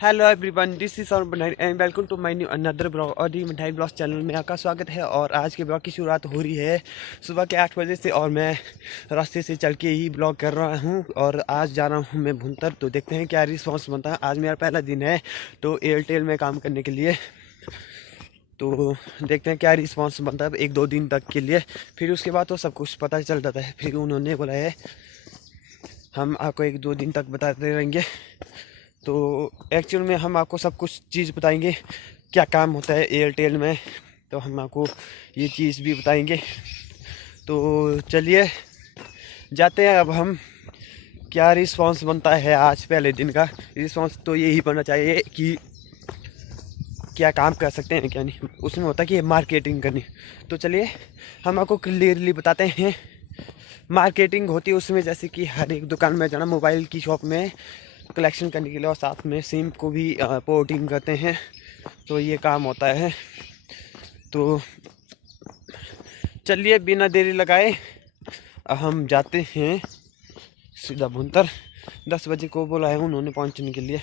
Hello everyone, this is और and welcome to my new another blog और the मिठाई blog channel में आपका स्वागत है। और आज के ब्लॉग की शुरुआत हो रही है सुबह के 8 बजे से और मैं रास्ते से चल के ही ब्लॉग कर रहा हूं। और आज जा रहा हूं मैं भुंतर, तो देखते हैं क्या रिस्पांस बनता है। आज मेरा पहला दिन है तो एयरटेल में काम करने के लिए, तो देखते हैं क्या रिस्पांस बनता है 1-2 दिन तक के लिए। फिर उसके बाद तो सब कुछ पता चल जाता है। फिर उन्होंने बोला है हम आपको 1-2 दिन तक बताते रहेंगे, तो एक्चुअल में हम आपको सब कुछ चीज़ बताएंगे क्या काम होता है एयरटेल में, तो हम आपको ये चीज़ भी बताएंगे। तो चलिए जाते हैं अब हम। क्या रिस्पांस बनता है आज पहले दिन का। रिस्पांस तो यही बनना चाहिए कि क्या काम कर सकते हैं क्या नहीं, उसमें होता है कि मार्केटिंग करनी। तो चलिए हम आपको क्लियरली बताते हैं। मार्केटिंग होती है उसमें, जैसे कि हर एक दुकान में जाना मोबाइल की शॉप में कलेक्शन करने के लिए, और साथ में सिम को भी पोर्टिंग करते हैं, तो ये काम होता है। तो चलिए बिना देरी लगाए हम जाते हैं सीधा भुंतर। 10 बजे को बोला है उन्होंने पहुंचने के लिए,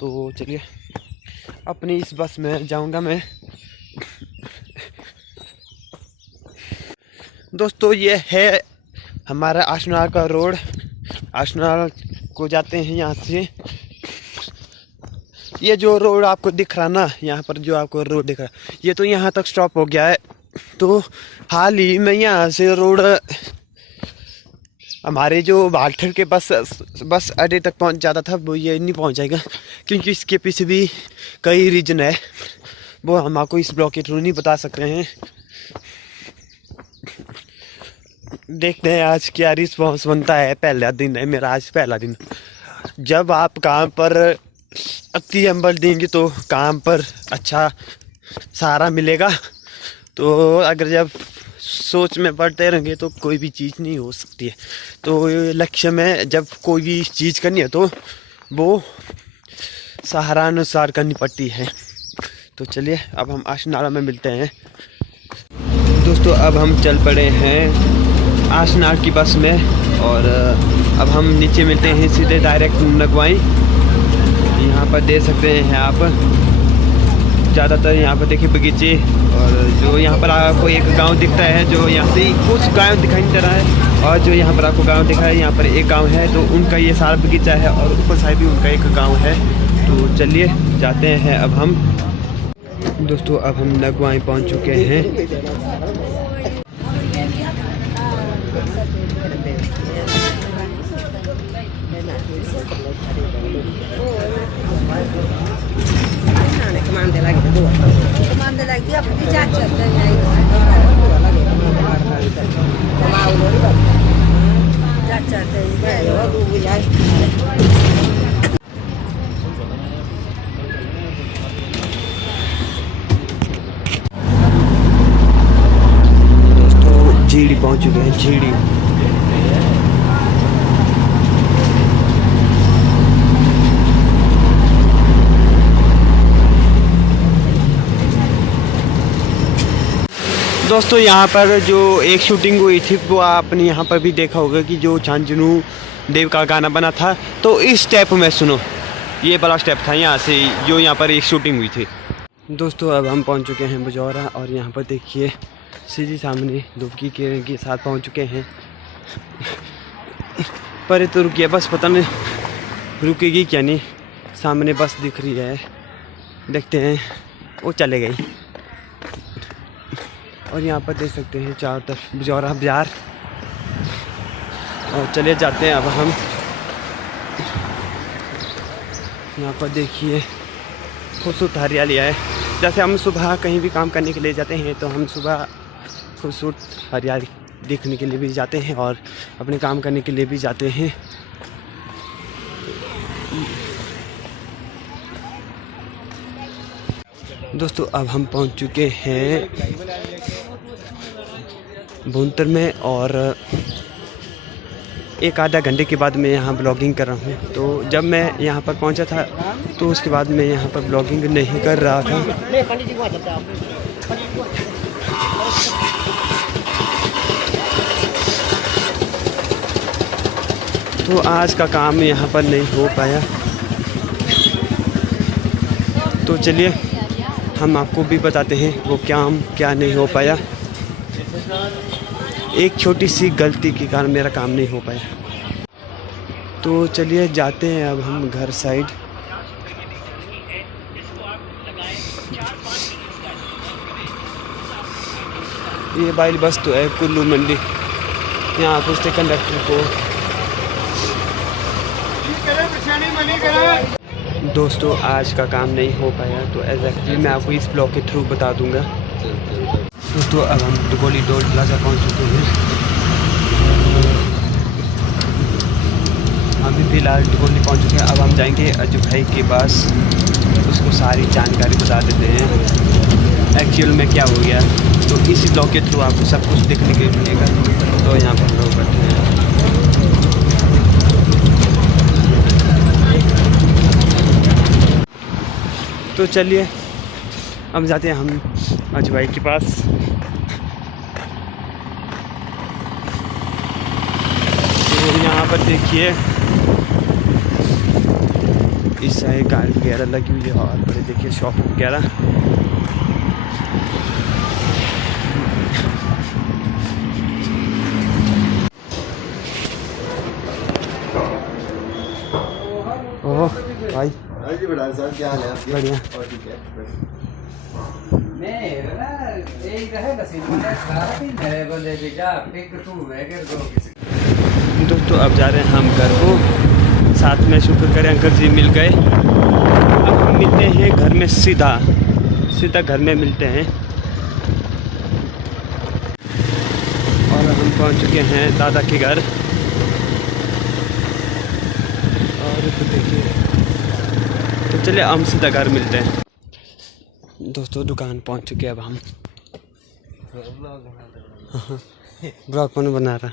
तो चलिए अपनी इस बस में जाऊंगा मैं। दोस्तों ये है हमारा आशनाल का रोड। आशनाल को जाते हैं यहाँ से। ये जो रोड आपको दिख रहा ना, यहाँ पर जो आपको रोड दिख रहा, ये तो यहाँ तक स्टॉप हो गया है। तो हाल ही में यहाँ से रोड हमारे जो बाल्ठर के बस अड्डे तक पहुँच जाता था, वो ये नहीं पहुँच जाएगा, क्योंकि इसके पीछे भी कई रीजन है, वो हम आपको इस ब्लॉग के थ्रू नहीं बता सकते हैं। देखते हैं आज क्या रिस्पॉन्स बनता है। पहला दिन है मेरा, आज पहला दिन। जब आप काम पर अति अम्बल देंगे तो काम पर अच्छा सहारा मिलेगा। तो अगर जब सोच में पड़ते रहेंगे तो कोई भी चीज़ नहीं हो सकती है। तो लक्ष्य में जब कोई भी चीज़ करनी है तो वो सहारा अनुसार करनी पड़ती है। तो चलिए अब हम आशनाला में मिलते हैं। दोस्तों अब हम चल पड़े हैं आशनाल की बस में, और अब हम नीचे मिलते हैं सीधे डायरेक्ट नगवाई। यहाँ पर देख सकते हैं आप, ज़्यादातर यहाँ पर देखिए बगीचे, और जो यहाँ पर आपको एक गांव दिखता है, जो यहाँ से कुछ गांव दिखाई नहीं दे रहा है, और जो यहाँ पर आपको गांव दिखा है, यहाँ पर एक गांव है, तो उनका ये सारा बगीचा है, और ऊपर साइड भी उनका एक गांव है। तो चलिए जाते हैं अब हम। दोस्तों अब हम नगवाई पहुँच चुके हैं। दोस्तों झीड़ी पहुंच चुके हैं, झीड़ी। दोस्तों यहाँ पर जो एक शूटिंग हुई थी वो आपने यहाँ पर भी देखा होगा कि जो झांझनू देव का गाना बना था, तो इस स्टेप में सुनो, ये बड़ा स्टेप था यहाँ से जो यहाँ पर एक शूटिंग हुई थी। दोस्तों अब हम पहुँच चुके हैं बजौरा, और यहाँ पर देखिए सीधी सामने धूप की किरण के साथ पहुँच चुके हैं। पर तो रुकिए बस, पता नहीं रुकेगी क्या नहीं। सामने बस दिख रही है, देखते हैं, वो चले गई। और यहाँ पर देख सकते हैं चारों तरफ बजौरा बाजार। और चले जाते हैं अब हम। यहाँ पर देखिए खूबसूरत हरियाली है। जैसे हम सुबह कहीं भी काम करने के लिए जाते हैं तो हम सुबह खूबसूरत हरियाली देखने के लिए भी जाते हैं और अपने काम करने के लिए भी जाते हैं। दोस्तों अब हम पहुंच चुके हैं भुंतर में, और 1-आधा घंटे के बाद मैं यहाँ ब्लॉगिंग कर रहा हूँ। तो जब मैं यहाँ पर पहुँचा था तो उसके बाद मैं यहाँ पर ब्लॉगिंग नहीं कर रहा था। तो आज का काम यहाँ पर नहीं हो पाया। तो चलिए हम आपको भी बताते हैं वो क्या नहीं हो पाया। एक छोटी सी गलती के कारण मेरा काम नहीं हो पाया। तो चलिए जाते हैं अब हम घर साइड। ये बाइल बस तो है कुल्लू मंडी। यहाँ पूछते कंडक्टर को। दोस्तों आज का काम नहीं हो पाया तो एग्जैक्टली मैं आपको इस ब्लॉग के थ्रू बता दूंगा। दोस्तों अब हम दुगोली टोल प्लाजा पहुँच चुके हैं। अभी फिलहाल दुगोली पहुँच चुके हैं। अब हम जाएंगे अजू भाई के पास, उसको सारी जानकारी बता देते हैं एक्चुअल में क्या हो गया। तो इसी ब्लॉग के थ्रू आपको सब कुछ देखने के मिलेगा। तो यहाँ पर लोग बैठे हैं। तो चलिए अब जाते हैं हम अजू भाई के पास। तो यहाँ पर देखिए इस साइड गाड़ी वगैरह लगी हुई है और बड़े देखिए शॉप वगैरह। ओह भाई जी बड़ा साहब क्या हाल है आपके? बढ़िया। और ठीक है दोस्तों अब जा रहे हैं हम घर को। साथ में शुक्र करें अंकल जी मिल गए। अब हम मिलते हैं घर में सीधा घर में मिलते हैं। और हम पहुंच चुके हैं दादा के घर। और तो देखिए तो चलिए हम सीधा घर मिलते हैं। दोस्तों दुकान पहुंच चुके हैं अब हम। ब्लॉग कौन बना रहा।